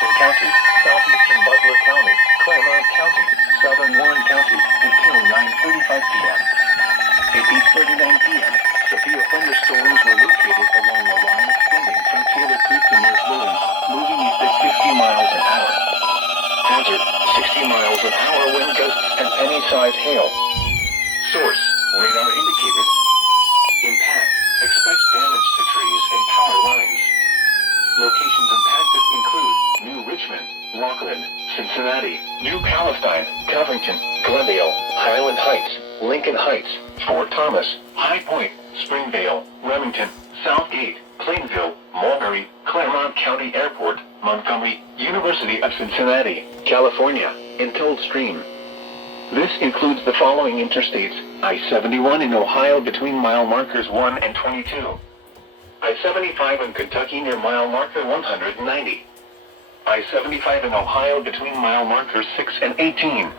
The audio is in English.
Jefferson County, southeastern Butler County, Claremont County, southern Warren County, until 9:35 p.m. At 8:39 p.m., severe thunderstorms were located along the line extending from Taylor Creek to near Florence, moving east at 60 miles an hour. Hazard, 60 miles an hour wind gusts and penny-sized hail. Source, radar indicated. Impact, expect damage to trees and power lines. Locations impacted include New Richmond, Rockland, Cincinnati, New Palestine, Covington, Glendale, Highland Heights, Lincoln Heights, Fort Thomas, High Point, Springvale, Remington, Southgate, Plainville, Mulberry, Claremont County Airport, Montgomery, University of Cincinnati, California, and Coldstream. This includes the following interstates: I-71 in Ohio between mile markers 1 and 22. I-75 in Kentucky near mile marker 190. I-75 in Ohio between mile markers 6 and 18.